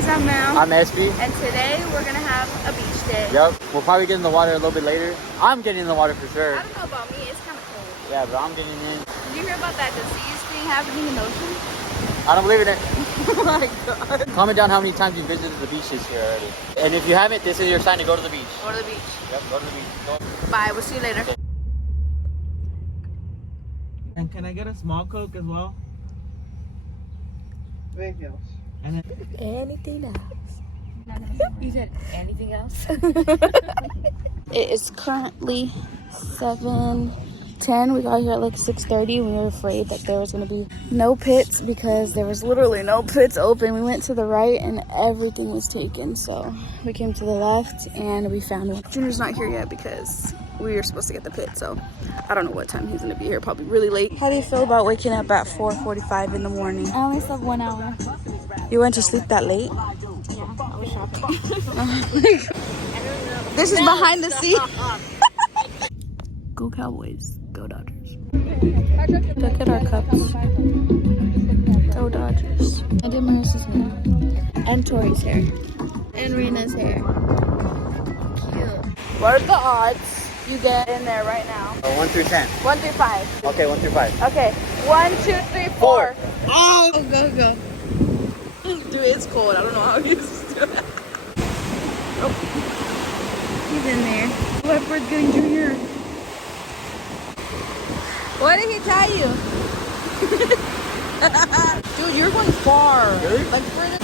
guys, I'm Mel. I'm Espi. And today we're gonna have a beach day. Yep. We'll probably get in the water a little bit later. I'm getting in the water for sure. I don't know about me, it's kind of cold. Yeah, but I'm getting in. Did you hear about that disease thing happening in the ocean? I don't believe in it. Oh my god. Comment down how many times you visited the beaches here already. And if you haven't, this is your sign to go to the beach. Go to the beach. Yep, go to the beach. Go. Bye, we'll see you later. Okay. And can I get a small Coke as well? Anything else? And then Anything else? You said anything else? It is currently 7:10. We got here at like 6:30. We were afraid that there was going to be no pits because there was literally no pits open. We went to the right and everything was taken. So we came to the left and we found one. Junior's not here yet because we were supposed to get the pit. So I don't know what time he's going to be here. Probably really late. How do you feel about waking up at 4:45 in the morning? I only slept 1 hour. You went to sleep that late? Yeah, I was shopping. This is behind the scene. Go Cowboys. Go Dodgers. Look at our cups. Go Dodgers. I did Marissa's hair. And Tori's hair. And Rena's hair. Cute. What are the odds you get in there right now? 1 through 10. 1 through 5. Okay, 1 through 5. Okay. 1, 2, 3, 4. Oh! Go. Dude, it's cold. I don't know how he's doing it. Oh. He's in there. Leopard's getting Junior. What did he tell you? Dude, you're going far. Really? Like further.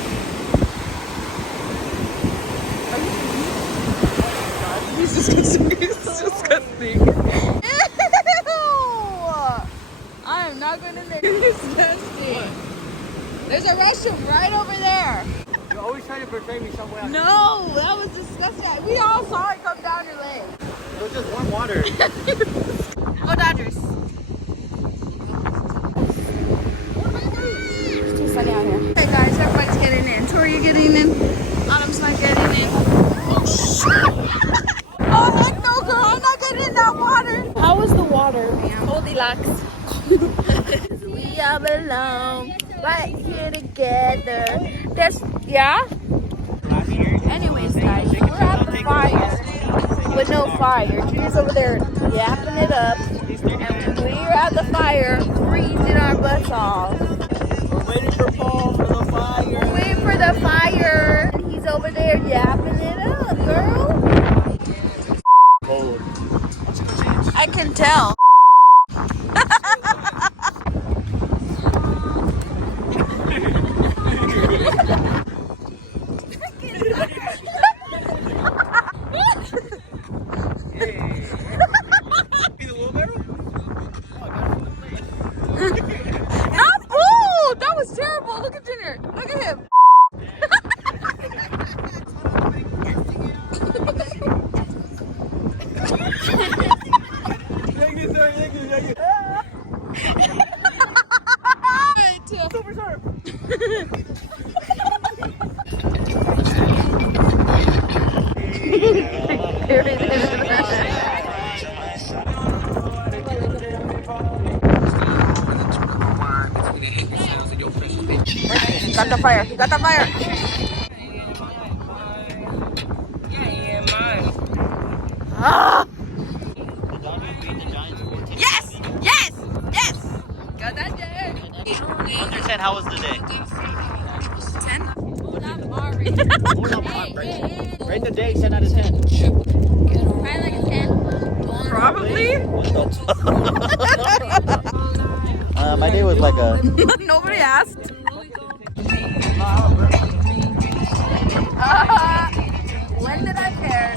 He's disgusting. He's disgusting. Ew! I am not going in there. You're disgusting. There's a restroom right over there. You're always trying to portray me somewhere. No, that was disgusting. We all saw it come down your leg. It was just warm water. Go Dodgers. It's too sunny out here. Hey guys, everybody's getting in. Tori, you getting in? Autumn's not getting in. Oh shit. Oh heck no, girl. I'm not getting in that water. How was the water, ma'am? Goldilocks. We all belong right here together. There's, yeah? Anyways, guys, we're at the fire with no fire. Junior's over there yapping it up. And we're at the fire freezing our butts off. we're waiting for Paul for the fire. We're waiting for the fire. And he's over there yapping it up, girl. Cold. I can tell. Not food! That was terrible. Look at Junior. Look at him. Super sharp. Got the fire. Got the fire. Ah! Yes! Yes! Yes! Got that day. 1 through 10, how was the day? 10? Rate the day 10 out of 10. Probably like a 10. Probably. My day was like a... Nobody asked. When did I pair?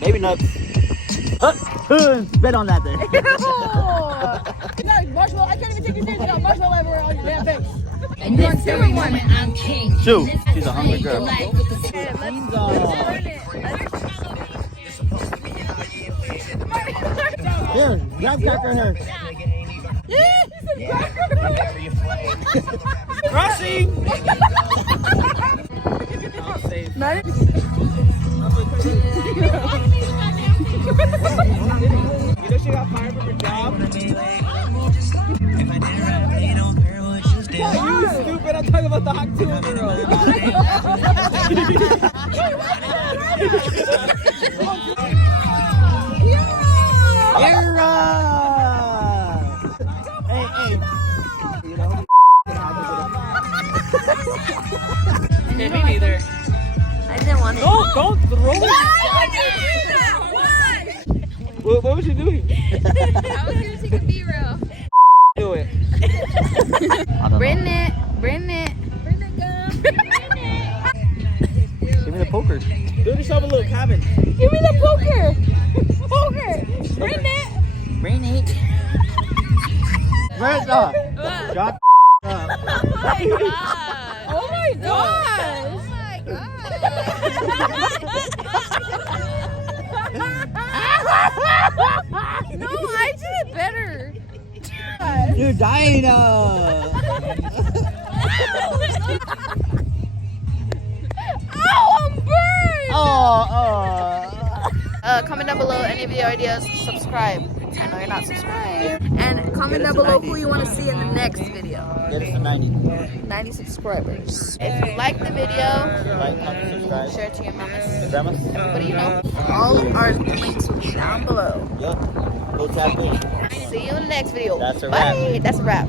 Maybe not. Bet on that day. Marshmallow, I can't even take you seriously. You got marshmallow everywhere on your damn face. And you're on 2 and 1. I'm king. Shoo, she's a hungry girl. Here, grab Cracker her. Yeah, he said cracker. Crossing! Nice. You know she got fired from her job? we're not talking about the hot tool girl. Ira! Hey, hey. You know? Hey, me neither. I didn't want it. No, don't throw it. What was you doing? I was gonna take a B-roll. Do it. Bring it. Bring it, girl. Give me the poker. Do yourself a little cabin. Give me the poker. Poker. Bring it. Bring it. Where's up? Drop up. Oh my gosh. Oh my god. No, I did it better. You're dying. Comment down below any video ideas. Subscribe. I know you're not subscribed. And comment down below who you want to see in the next video. Get us to 90. 90 subscribers. If you like the video, Like, comment, subscribe. share it to your mamas. Grandmas? Everybody you know. All our links will be down below. Yup. Go tap in. See you in the next video. That's a Bye. wrap. That's a wrap.